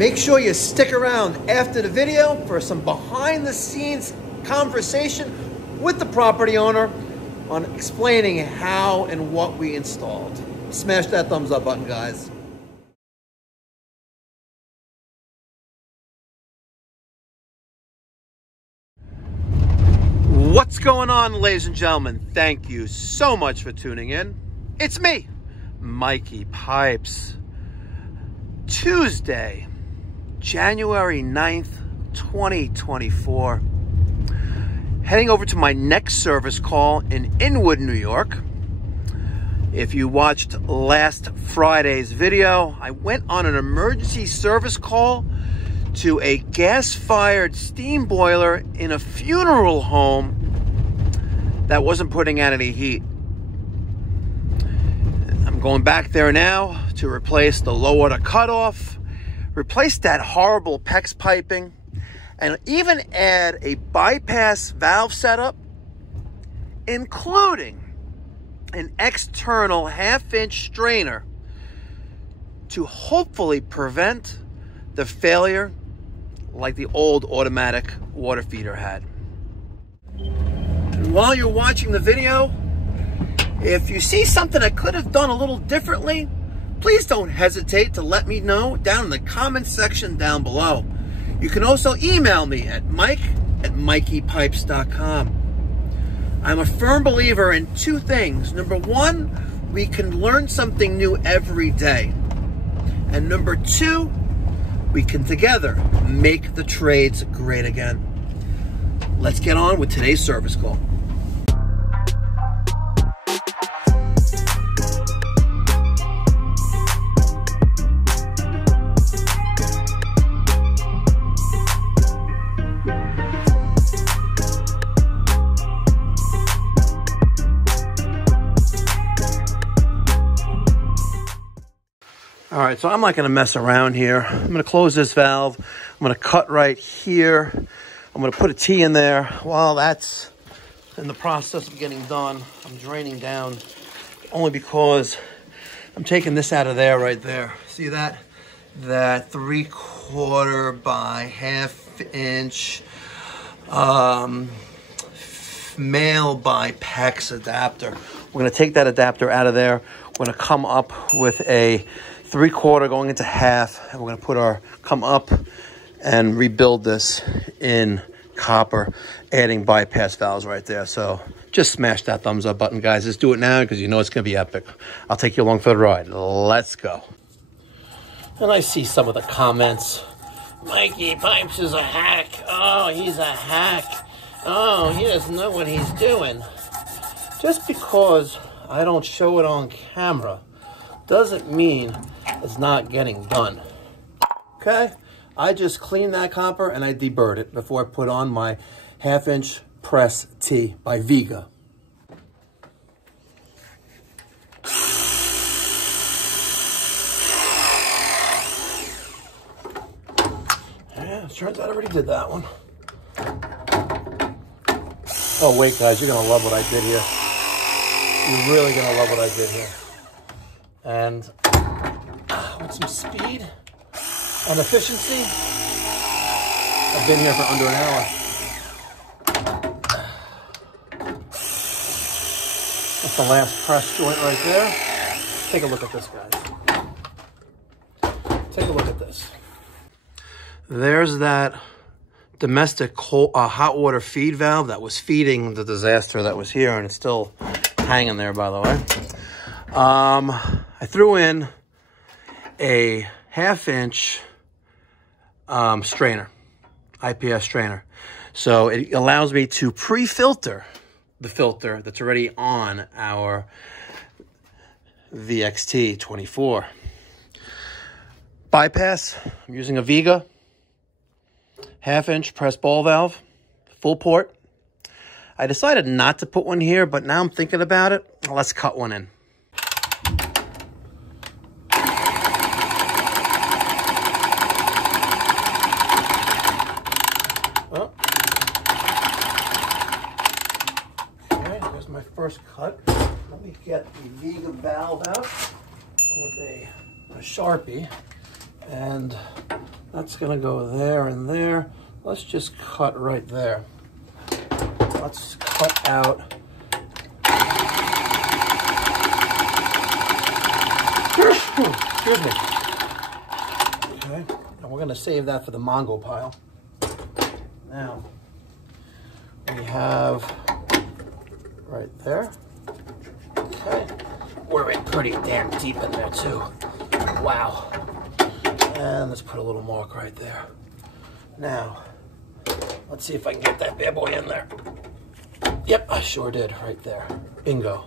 Make sure you stick around after the video for some behind the scenes conversation with the property owner on explaining how and what we installed. Smash that thumbs up button, guys. What's going on, ladies and gentlemen? Thank you so much for tuning in. It's me, Mikey Pipes. Tuesday, January 9th, 2024. Heading over to my next service call in Inwood, New York. If you watched last Friday's video, I went on an emergency service call to a gas-fired steam boiler in a funeral home that wasn't putting out any heat. I'm going back there now to replace the low water cutoff, replace that horrible PEX piping, and even add a bypass valve setup, including an external 1/2-inch strainer to hopefully prevent the failure like the old automatic water feeder had. And while you're watching the video, if you see something I could have done a little differently, please don't hesitate to let me know down in the comment section down below. You can also email me at mike@mikeypipes.com. I'm a firm believer in two things. Number one, we can learn something new every day. And number two, we can together make the trades great again. Let's get on with today's service call. All right, so I'm not gonna mess around here. I'm gonna close this valve. I'm gonna cut right here. I'm gonna put a T in there. While that's in the process of getting done, I'm draining down only because I'm taking this out of there right there. See that? That 3/4 by 1/2-inch male by PEX adapter. We're gonna take that adapter out of there. We're gonna come up with a 3/4 going into 1/2, and we're going to put our come up and rebuild this in copper, adding bypass valves right there. So just smash that thumbs up button, guys. Let's do it now because you know it's going to be epic. I'll take you along for the ride. Let's go. And I see some of the comments. Mikey Pipes is a hack. Oh, he's a hack. Oh, he doesn't know what he's doing. Just because I don't show it on camera doesn't mean it's not getting done. Okay, I just cleaned that copper and I deburred it before I put on my 1/2-inch press T by Vega. Yeah, it turns out I already did that one. Oh wait, guys, you're gonna love what I did here. You're really gonna love what I did here. And with some speed and efficiency, I've been here for under an hour. That's the last press joint right there. Take a look at this, guys. Take a look at this. There's that domestic hot water feed valve that was feeding the disaster that was here, and it's still hanging there, by the way. I threw in a 1/2-inch strainer, IPS strainer. So it allows me to pre-filter the filter that's already on our VXT24. Bypass, I'm using a Vega 1/2-inch press ball valve, full port. I decided not to put one here, but now I'm thinking about it. Let's cut one in. My first cut. Let me get the Vega valve out with a Sharpie and That's gonna go there and there. Let's just cut right there. Let's cut out. Excuse me. Okay, and we're gonna save that for the Mongo pile. Now, we have right there. Okay, we're in pretty damn deep in there too. Wow. And let's put a little mark right there. Now, let's see if I can get that bad boy in there. Yep, I sure did, right there. Bingo.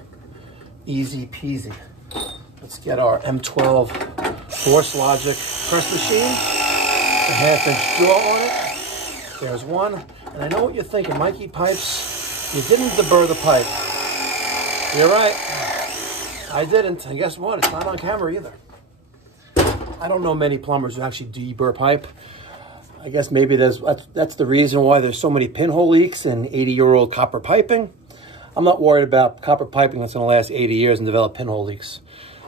Easy peasy. Let's get our M12 Force Logic press machine. A 1/2 inch jaw on it. There's one. And I know what you're thinking, Mikey Pipes, you didn't deburr the pipe. You're right. I didn't. And guess what? It's not on camera either. I don't know many plumbers who actually deburr pipe. I guess maybe that's the reason why there's so many pinhole leaks in 80-year-old copper piping. I'm not worried about copper piping that's going to last 80 years and develop pinhole leaks.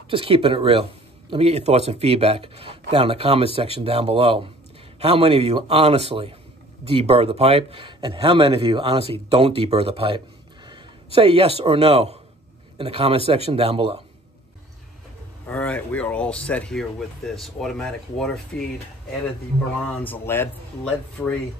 Just keeping it real. Let me get your thoughts and feedback down in the comments section down below. How many of you honestly deburr the pipe, and how many of you honestly don't deburr the pipe? Say yes or no in the comment section down below. All right, we are all set here with this automatic water feed. Added the bronze lead-free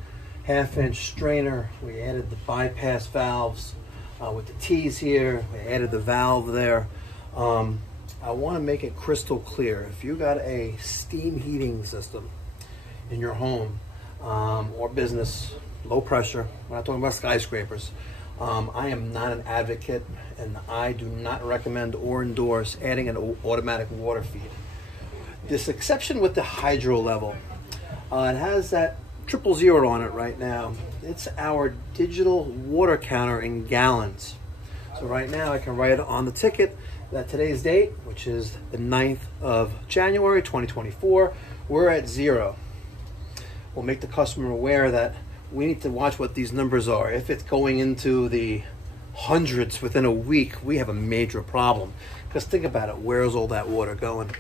1/2 inch strainer. We added the bypass valves with the T's here. We added the valve there. I want to make it crystal clear. If you got a steam heating system in your home or business, low pressure, we're not talking about skyscrapers, I am not an advocate, and I do not recommend or endorse adding an automatic water feed. This exception with the hydro level, it has that 000 on it right now. It's our digital water counter in gallons. So right now I can write on the ticket that today's date, which is the 9th of January 2024, we're at 0. We'll make the customer aware that we need to watch what these numbers are. If it's going into the hundreds within a week, we have a major problem. Because think about it, where's all that water going?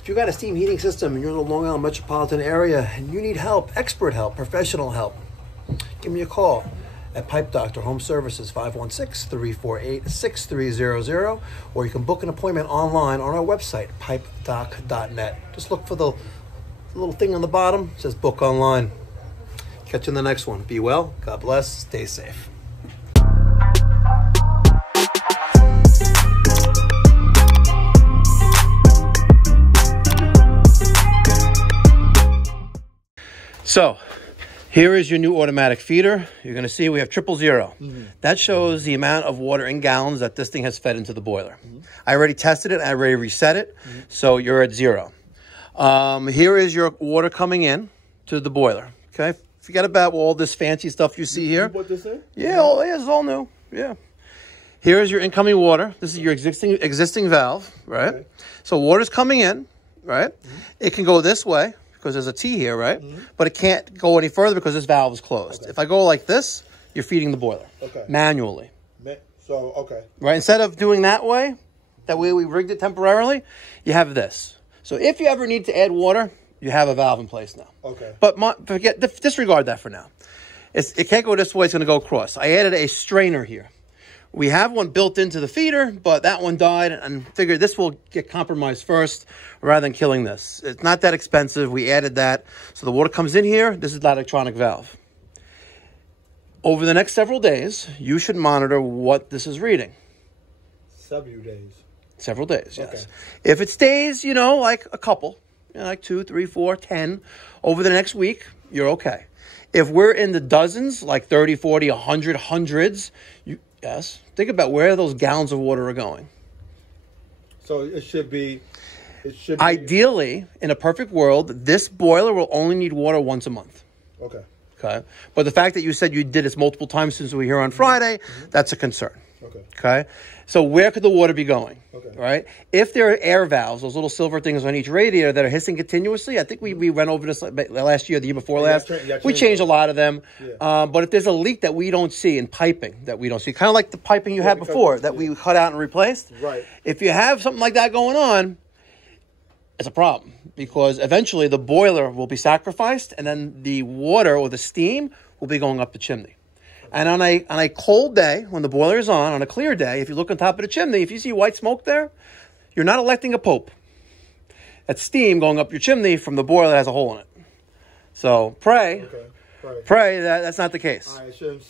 If you've got a steam heating system and you're in the Long Island metropolitan area and you need help, expert help, professional help, give me a call at Pipe Doctor Home Services, 516-348-6300, or you can book an appointment online on our website, pipedoc.net. Just look for the little thing on the bottom, it says book online. Catch you in the next one. Be well, God bless, stay safe. So, here is your new automatic feeder. You're going to see we have 000. Mm-hmm. That shows the amount of water in gallons that this thing has fed into the boiler. Mm-hmm. I already tested it. I already reset it. Mm-hmm. So you're at 0. Here is your water coming in to the boiler. Okay. Forget about all this fancy stuff you see here. What this is? Yeah, it's all new. Yeah. Here is your incoming water. This is your existing valve, right? Okay. So water's coming in, right? Mm-hmm. It can go this way, because there's a T here, right? Mm-hmm. But it can't go any further because this valve is closed. Okay. If I go like this, you're feeding the boiler manually. So, okay. Right? Instead of doing that way we rigged it temporarily, you have this. So if you ever need to add water, you have a valve in place now. Okay. But disregard that for now. It can't go this way. It's going to go across. I added a strainer here. We have one built into the feeder, but that one died, and figured this will get compromised first rather than killing this. It's not that expensive. We added that. So the water comes in here. This is the electronic valve. Over the next several days, you should monitor what this is reading. Several days. Several days, yes. Okay. If it stays, like a couple, like 2, 3, 4, 10, over the next week, you're okay. If we're in the dozens, like 30, 40, 100, hundreds, yes, think about where those gallons of water are going. So it should be... Ideally, in a perfect world, this boiler will only need water once a month. Okay. Okay. But the fact that you said you did this multiple times since we were here on Friday, that's a concern. Okay. Okay. So where could the water be going? Okay. Right. If there are air valves, those little silver things on each radiator that are hissing continuously, I think we went over this last year, the year before last. We changed a lot of them. Yeah. But if there's a leak that we don't see in piping that we don't see, kind of like the piping you had before that we cut out and replaced. Right. If you have something like that going on, it's a problem because eventually the boiler will be sacrificed and then the water or the steam will be going up the chimney. And on a cold day, when the boiler is on a clear day, if you look on top of the chimney, if you see white smoke there, you're not electing a pope. That's steam going up your chimney from the boiler that has a hole in it. So pray that that's not the case. I shouldn't say